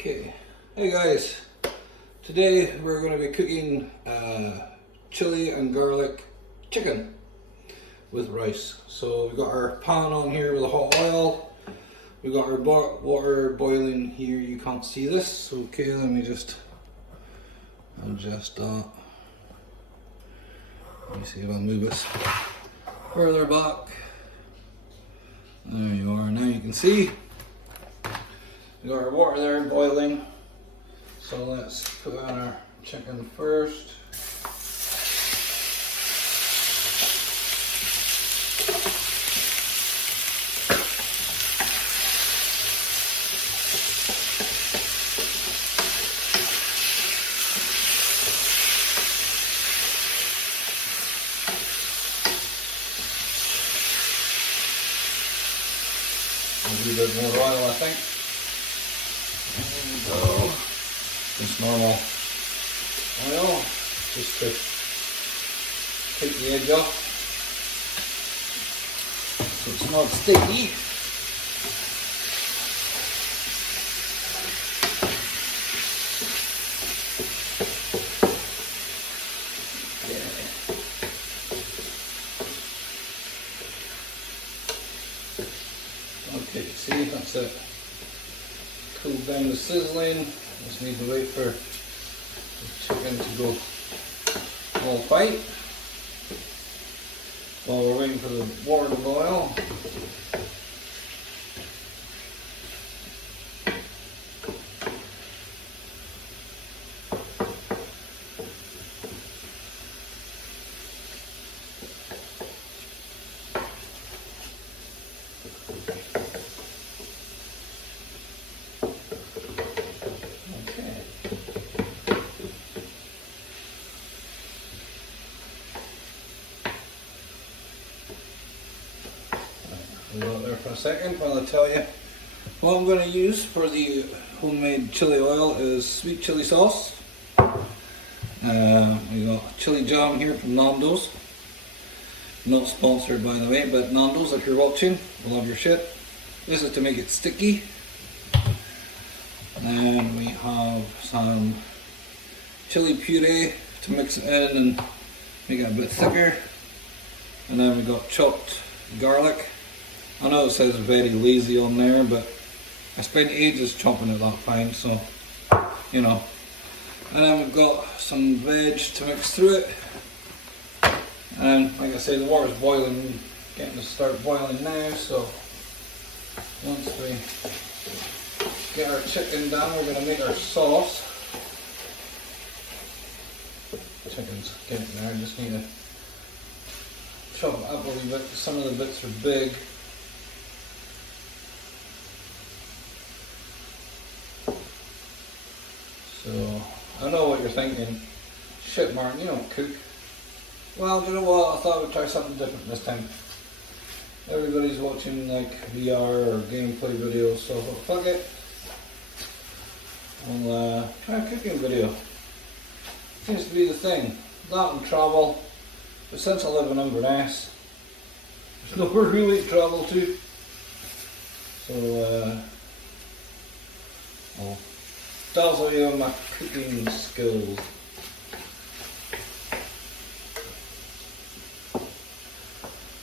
Okay, hey guys, today we're going to be cooking chili and garlic chicken with rice. So we've got our pan on here with a hot oil, we've got our water boiling here. You can't see this, okay, let me just adjust that. Let me see if I move this further back. There you are, now you can see. We got our water there boiling, so let's put on our chicken first. A little bit more oil, I think. There we go. Just normal oil, just to take the edge off so it's not sticky. Okay, see, that's it. Cool down the sizzling. Just need to wait for the chicken to go all white while we're waiting for the water to boil. Hold on there for a second while I tell you. What I'm going to use for the homemade chili oil is sweet chili sauce. We got chili jam here from Nando's. Not sponsored by the way, but Nando's, if you're watching, I love your shit. This is to make it sticky. And we have some chili puree to mix it in and make it a bit thicker. And then we got chopped garlic. I know it says very lazy on there, but I spent ages chopping it that fine, so you know. And then we've got some veg to mix through it. And like I say, the water's boiling, getting to start boiling now, so once we get our chicken done, we're going to make our sauce. Chicken's getting there, I just need to chop it up a little bit, some of the bits are big. So, I know what you're thinking. Shit, Martin, you don't cook. Well, you know what? I thought we'd try something different this time. Everybody's watching like VR or gameplay videos, so fuck it. I'll try a cooking video. Seems to be the thing. That and travel. But since I live in Inverness, there's nowhere really to travel to. So, I'll dazzle you on my cooking skills.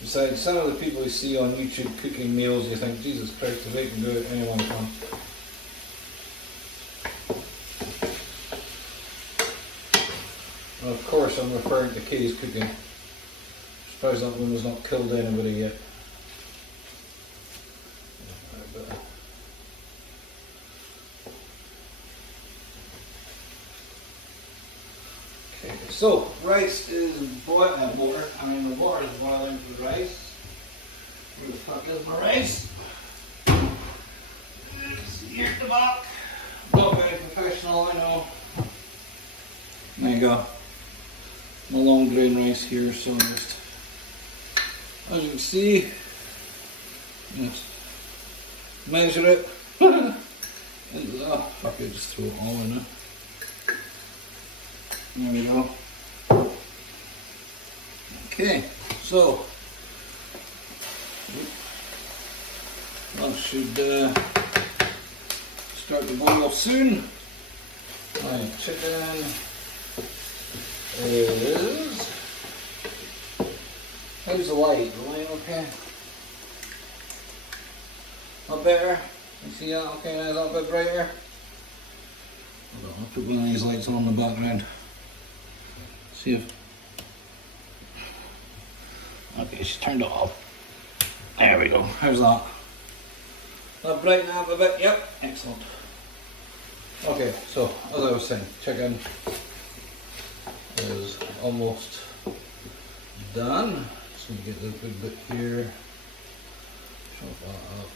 Besides, some of the people you see on YouTube cooking meals, you think, Jesus Christ, if they can do it, anyone can. And of course, I'm referring to Katie's cooking. Surprised that woman's not killed anybody yet. Okay, so rice is boiling. The water is boiling for the rice. Where the fuck is my rice? It's here at the back. Not very professional, I know. There you go. My long grain rice here, so just, as you can see, just measure it. Oh fuck it, just throw it all in there. There we go. Okay, so that should start to boil soon. Right, chicken is, how's the light? The light okay? Not better? You see that okay now, a little bit brighter? Hold on, I'll put one of these lights on in the background. See if, okay, she's turned it off. There we go, how's that? That brighten up a bit, yep, excellent. Okay, so as I was saying, chicken is almost done. So we get this big bit here, chop that up.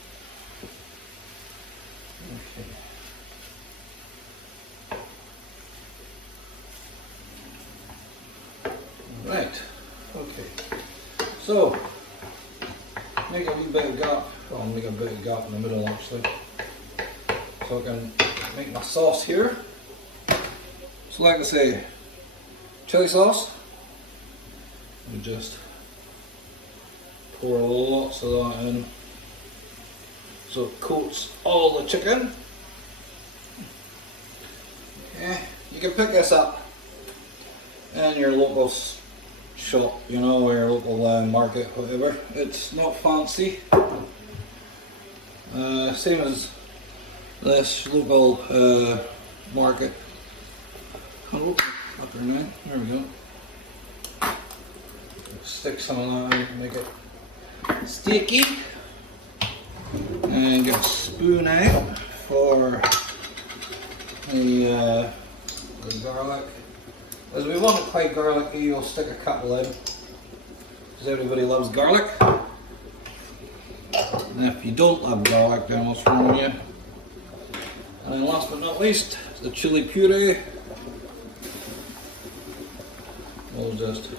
Okay. Right, okay. So, make a wee bit of gap, I'll make a bit of gap in the middle actually. So I can make my sauce here. So like I say, chili sauce. We just pour lots of that in so it coats all the chicken. Okay, you can pick this up in your local shop, you know, or your local market, whatever. It's not fancy. Same as this local market. Oh, up there now. There we go. Stick some of that in, make it sticky. And get a spoon out for the garlic. As we want it quite garlicky, you'll stick a couple in, because everybody loves garlic. And if you don't love garlic, then what's wrong with you? And then last but not least, the chili puree. We'll just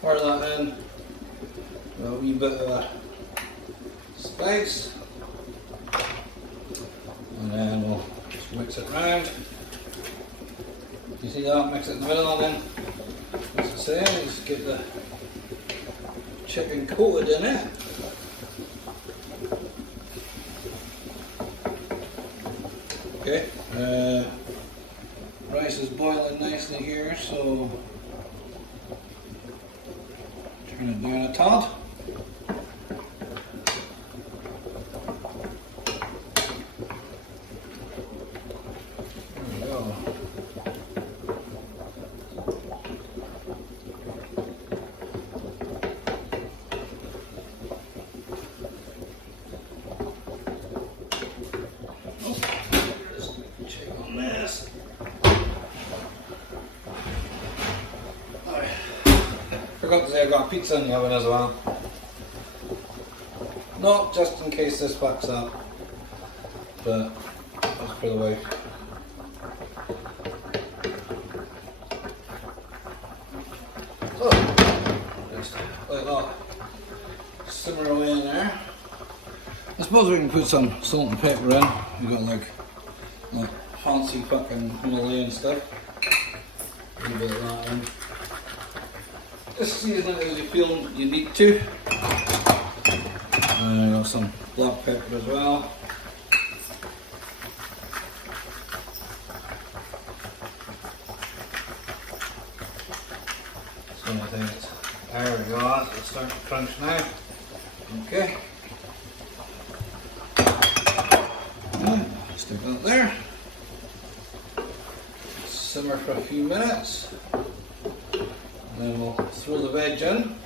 pour that in, a wee bit of spice, and then we'll just mix it around. You see that? Mix it in the middle, and then, as I say, just get the chicken coated in it. Okay, rice is boiling nicely here, so turn it down a tad. There we go. Forgot to say I've got pizza in the oven as well. Not just in case this fucks up, but just for the wife. So, just let that simmer away in there. I suppose we can put some salt and pepper in. We've got like fancy fucking Himalayan stuff. A little bit of that in. Just season it as you feel you need to. And I got some black pepper as well. So I think it's, there we go, it's starting to crunch now. Okay. And stick that there. Simmer for a few minutes. And then we'll throw the veg in.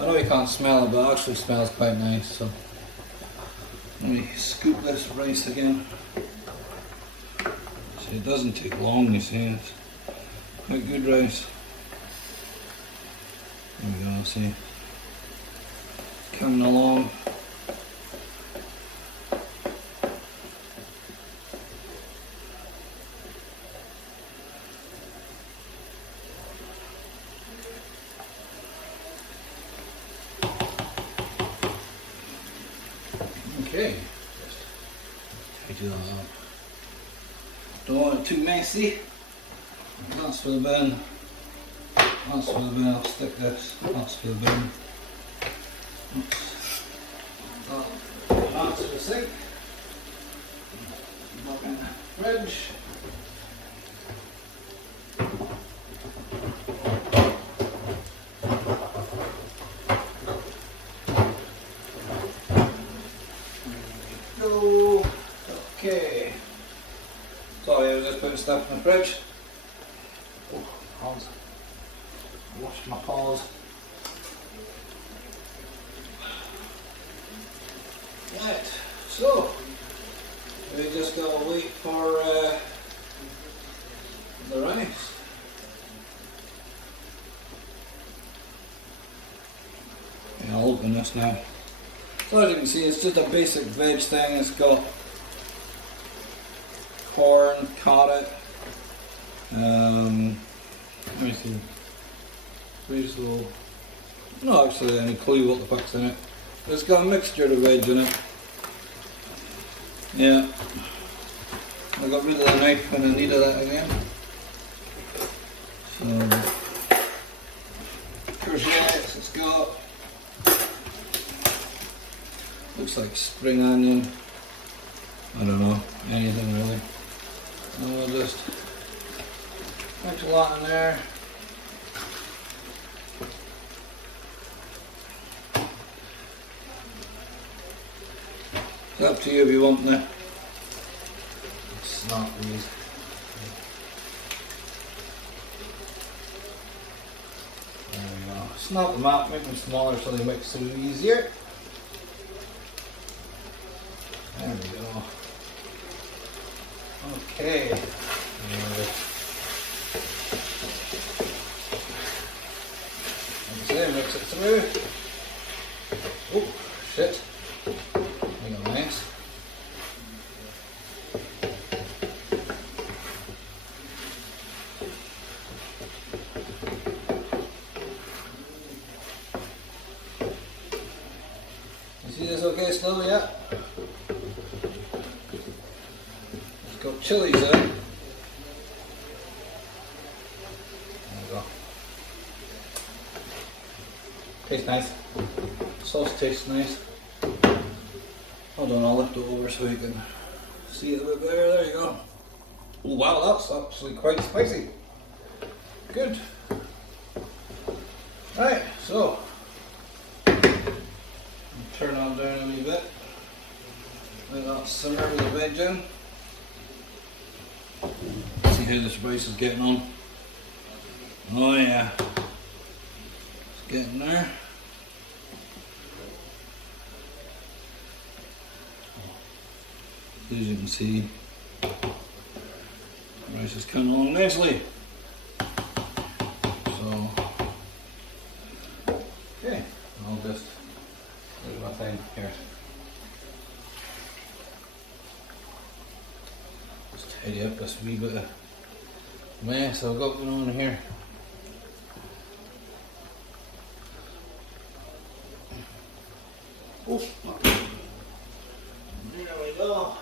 I know you can't smell it, but it actually smells quite nice. So let me scoop this rice again. See, it doesn't take long, you see. It's quite good rice. There we go, see. Coming along. Okay, just tidy that up. Don't want it too messy. That's for the bin. That's for the bin. I'll stick this. That's for the bin. Oops. stuff in the fridge. Oh, paws. Washed my paws. Right, so we just gotta wait for the rice. Yeah, I'll open this now. So as you can see, it's just a basic veg thing. It's got corn, carrot, let me see, basil, not actually any clue what the fuck's in it. It's got a mixture of veg in it. Yeah, I got rid of the knife when I needed it again. So, courgettes, it's got, looks like spring onion, I don't know, anything really. And we'll just mix a lot in there. It's up to you if you want the snap these. There we go. Snap them up, make them smaller so they mix through easier. There we go. Okay. Mix it through. Oh, shit. Hang on, nice. You see this okay still yet? It's got chilies in it. There we go. Tastes nice. Sauce tastes nice. Hold on, I'll lift it over so you can see it a bit better. There you go. Oh wow, that's actually quite spicy. Good. Right, so turn that down a wee bit. Let that simmer with the veg in. See how this rice is getting on. Oh yeah, it's getting there. As you can see, the rice is coming along nicely. So, okay, I'll just do my thing here. Just tidy up this wee bit of mess I've got going on here. Oh, there we go.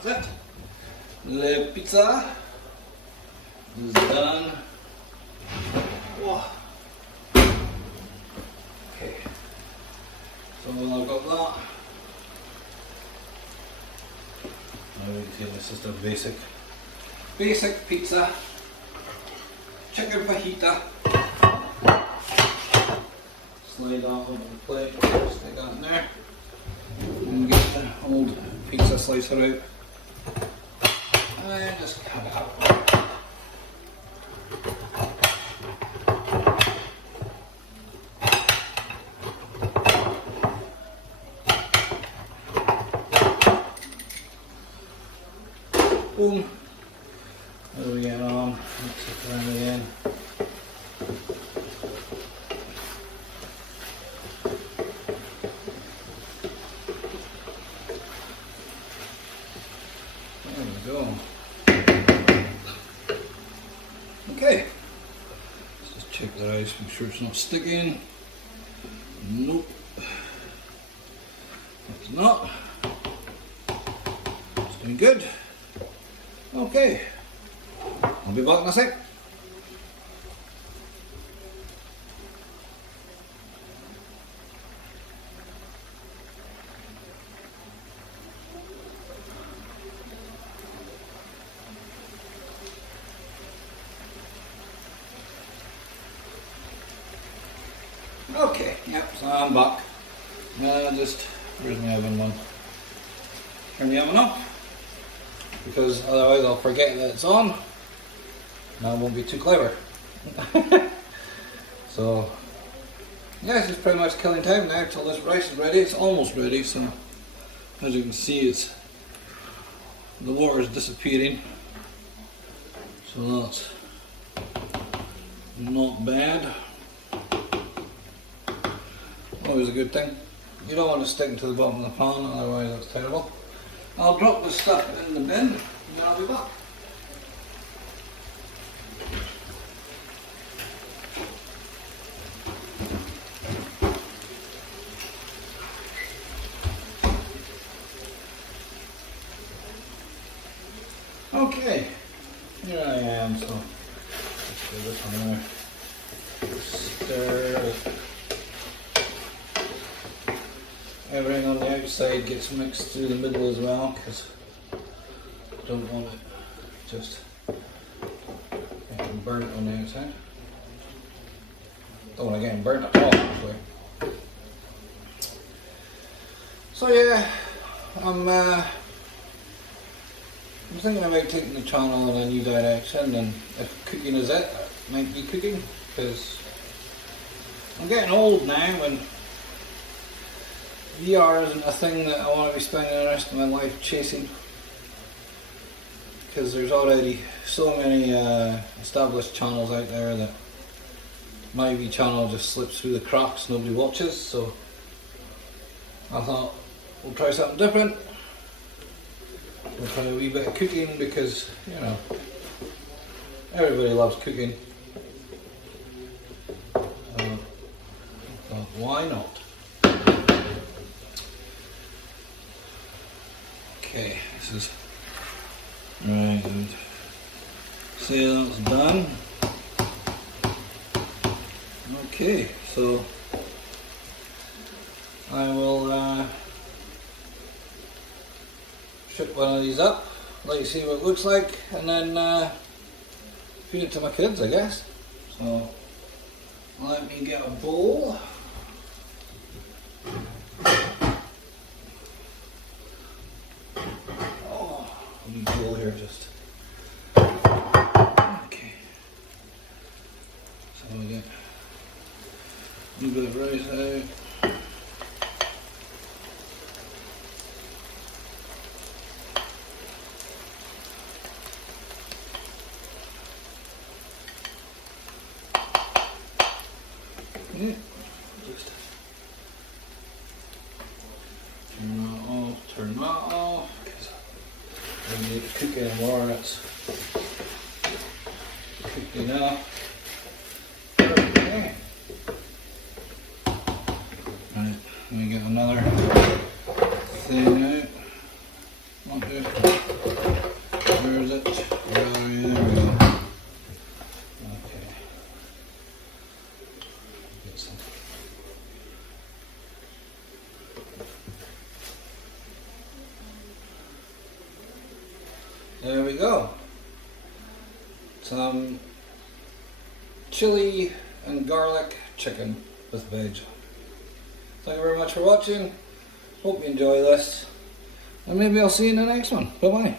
That's it. The pizza is done. Whoa. Okay. So I've got that. Now you can see this is the basic pizza. Chicken fajita. Slide that onto the plate. Stick that in there. And get the old pizza slicer out. And just cut it up. Boom. How do we get on? Mix it around again. There we go. Okay, let's just check the rice, make sure it's not sticking. Nope, it's not. It's doing good. Okay, I'll be back in a sec. Okay, yep, so I'm back. Just, where's my oven one? turn the oven off, because otherwise I'll forget that it's on and I won't be too clever. So yeah, it's just pretty much killing time now till this rice is ready. It's almost ready, so as you can see, the water is disappearing, so that's not bad. Always a good thing. You don't want to stick it to the bottom of the pan, otherwise that's terrible. I'll drop the stuff in the bin and then I'll be back. Okay, here I am, so let's do this one there. Stir. Everything on the outside gets mixed through the middle as well, because I don't want it just getting burnt on the outside. Don't want it getting burnt at all, actually. So yeah, I'm thinking about taking the channel in a new direction, and if cooking is it, I might be cooking, because I'm getting old now and VR isn't a thing that I want to be spending the rest of my life chasing, because there's already so many established channels out there that my wee channel just slips through the cracks, nobody watches. So I thought we'll try something different. We'll try a wee bit of cooking, because, you know, everybody loves cooking. Thought, why not? Okay, this is right good. See, that's done. Okay, so I will ship one of these up, let you see what it looks like, and then feed it to my kids, I guess. So let me get a bowl. Bowl here, just okay. So we get a little bit of rice out. Yeah, just turn that off. I need to cook anymore, it's cooked enough. Okay. Right, let me get another thing out. Where is it? There we go. Okay. Get some. There we go. Some chili and garlic chicken with veg. Thank you very much for watching. Hope you enjoy this. And maybe I'll see you in the next one. Bye bye.